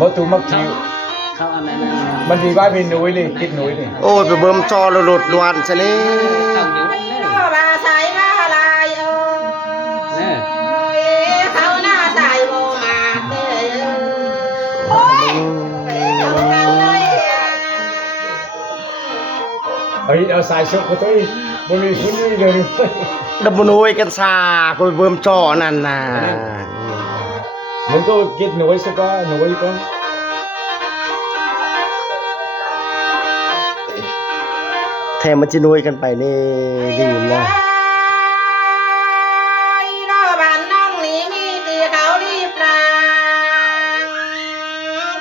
บ่ตูมักชิว เขาอันนั้น มันสิว่าเป็นหนุ่ยนี่คิดหนุ่ยนี่ โอ้ยไปเบิ่มจอแล้วหลุดดวนซะนี่ เขาเหนียวเลย บาใส่มาลายเอ้ยเขาหน้าใส่โบมาเด้อโอ้ยเอากันเลยอ่ะ เฮ้ยเอาสายชกก็ได้บ่มีคุณนี่เลย ดับนุยกันซาก็ไปเบิ่มจอนั่นน่ะ มันก็คิดหนุ่ยซะก็หนุ่ยก็ แถมมันจะนุยกันไปนี่ลืมนะ รอบ้านน้องนี่มีตีเขารีบลาง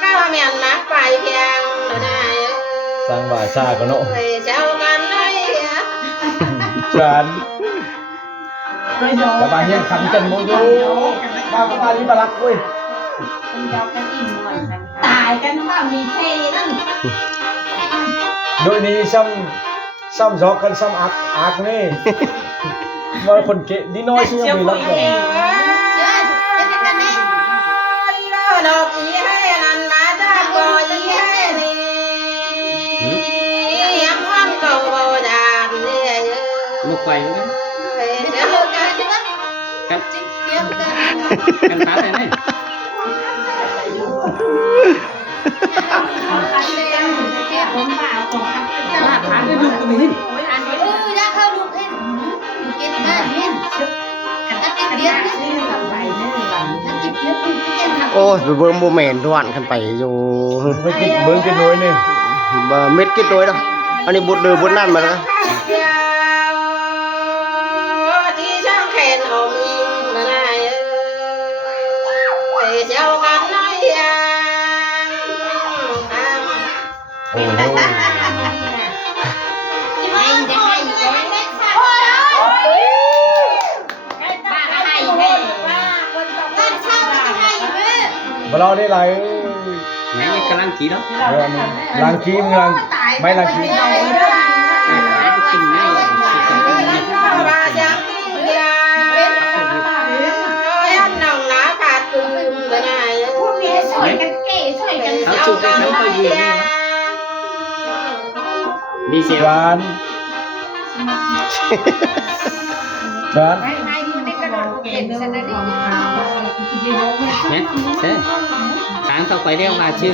ก็เมียนมักไปเพียงเท่านั้น สร้างบาชาก็เนาะ ไปเจ้ากันเลยอ่ะ จานแต่บางเฮียนขันกันบ่อยู่บ้านนี่บ่รักเว้ย ตายกันว่ามีเทนั่น โดยนี้ซ้ำซอกกันซ้ำอักนี่ว่าคนเกะดีน้อยชื่อมีรักบ่ ดอกอีให้นันมาได้บ่อีให้นี่ยังวันเก่าบ่ดานเนี่ย ลูกไปเลย เจ้ากัน กัน เกี่ยวกัน กันท้าเลยนี่ ผมบ่าวของข้าพเจ้า ท้าได้ลูกก็ไม่เห็น จะเข้าลูกเห็นกินได้เห็นกันกินเดียวนี่ไปนี่กันกินเดียวนี่กินทำ โอ้ยไปเบิ่มบ่แม่นดวนกันไปอยู่ ไปกินเบิ่งกันหน่อยนี่ บ่เม็ดกินโดยเนาะอันนี้บุดเดือบุดนั่นมานะ ที่ช่างแขนอมยิงนะนายเอ้ยเจ้ากันน้อยยัง โอ้โห บ่เราได้หลาย ไหนนี่กำลังขี่แล้ว ล้างขี้มึงล้างไม่ล้างขี้ ไปกินไม่ เขาจูบได้ทั้งตัวยืนดีเซล จานจาน เนี่ยเซ่ทางต่อไปเรียกว่าชื่อ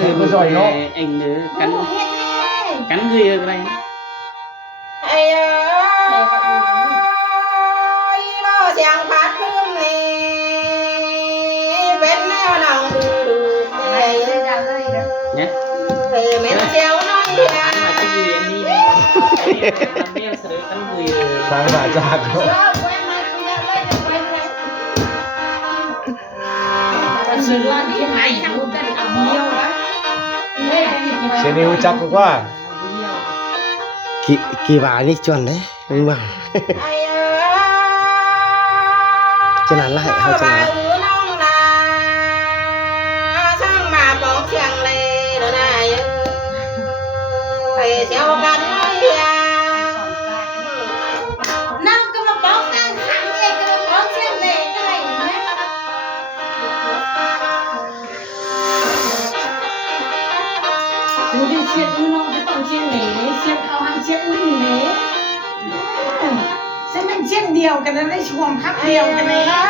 เอ็งหรือกันเรืออะไร ไอ้เสียงพัดขึ้นนี่เป็นแนวน้องดูเลย เนี่ย เหม็นเจียวน้อย ทางมาชื่ออันนี้เนี่ยเรียกเสือกันเรือ สร้างบาจากเนาะเสียนิวจักกว่า กี่บาทนี่จวนเด้มึงว่าจะนั้นละให้เฮาจะนั้น น้องนาช่างมาปองเชียงเลยแล้วนายไปเที่ยวกันน้องก็มาปองนั่งขังเองก็มาปองเชียงเลยก็ไรอยู่นะดูดิเชียร์น้องก็ต้องเชียร์เหล่เชียร์เขาหันเชียร์อุ้ยเหล่ซึ่งเป็นเชียร์เดียวกันนะได้ช่วงพักเดียวกันเลยนะ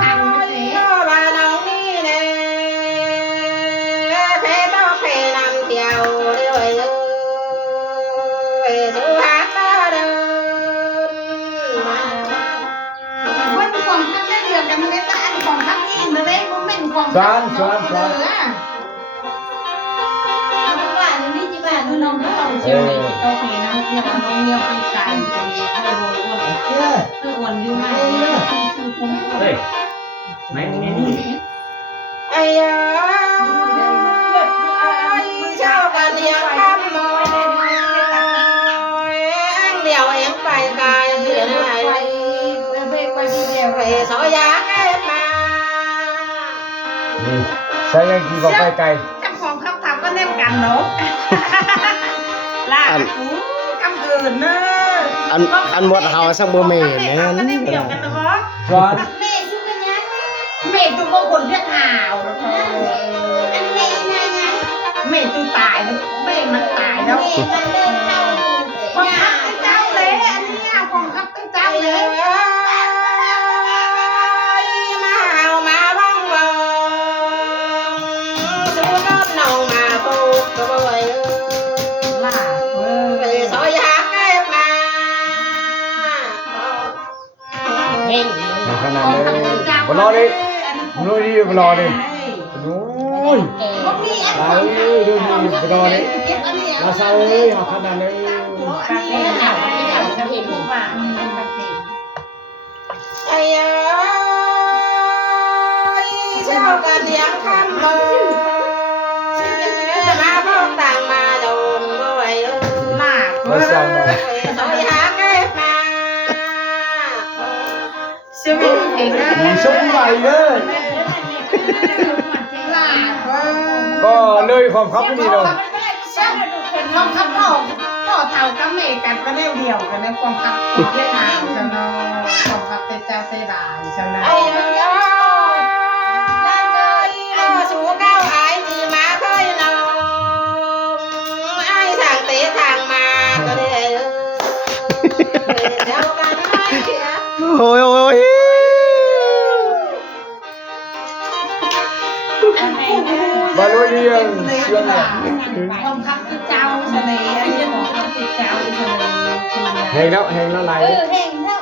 ฟังมาเลย ว่าน้องนี่เนี่ยเพต้องเพนำเที่ยวด้วยสุภาพเดินมา วันความพักได้เดียวกันไม่ได้อันความพักอินเลยโมเมนต์ความพักว่านี่จีบ้านน้องก็ต้องเชียร์เหล่ต้องเพน้ำเที่ยวน้องเลี้ยวไปไกลไปให้โดนอ้วนคืออ้วนอยู่ไหมชื่อคุ้ม เฮ้ยไม่นี่ ไอ้เจ้ากันเดียวคำมอยเดียวเอ็งไปไกลไหนไปสอยาเก็บมา นี่ใช้ยังกี่บอกไกล จำของคำถามก็เล่นกันเนาะลากูคำอื่นเนอะ อันหมดเฮาสักบ่แม่น ก็ แม่ เล่นเดียวน กันเนาะ ๆจาน เมย์ตัวคนเรียกหาวแล้ว มันเดินเข้า ของคับเป็นเจ้าเลยอันนี้ของคับเป็นเจ้าเลย มาเอามาบ้องบ่สู้กับน้องมาพูดก็บ่อย ล่าเว้ย ซอยหักเก็บมาเห็น ขนาดเลยบรอดินุ้ยดิบรอดินุ้ย บ่มีอัน ลาเอ้ยดูดิบรอดิลาซาเอ้ยหาขนาดเลย ปากเองเจ้าไม่เจ้าจะเห็นว่าเป็นปากเอง ไอ้เอ้ยเจ้ากันเลี้ยงคำบ่มาพกต่างมาโดนบ่ไหวเอ้ย ล่า มา เว้ย สั่งมา ซอยหักเก็บมา ชีวิตเองนะ มีชุบใหม่เลย ล่าเว้ย ก็เลยความครับไม่ดีเลย ความคับพ่อเท่ากับแม่กันก็เร็วเดียวกันในความคับเรียกหาวจังเนาะความคับเป็นเจ้าเสดายจังเนาะ ไอ้เอ้ยนั่นเลยสู้เก้าไอ้ที่มาเคยนองไอ้ทางเตะทางมาก็ได้เอ้ยเจ้ากันไม่เสีย โอ้ยโอ้ย บาลุยยังเชื่อม ความคับเป็นเจ้าเฉลยอันนี้ของคับเป็นเจ้าเฉลยจริงนะ แหงแล้วไหล เฮงเท่า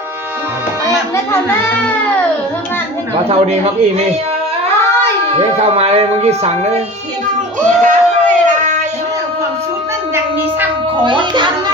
ไม่เท่าหน้าเท่านั้น มาเท่านี้มักอีนี่เฮ้ยเข้ามาเลยเมื่อกี้สั่งเลย ความชุดนั่นยังมีซ้ำโขด ทำ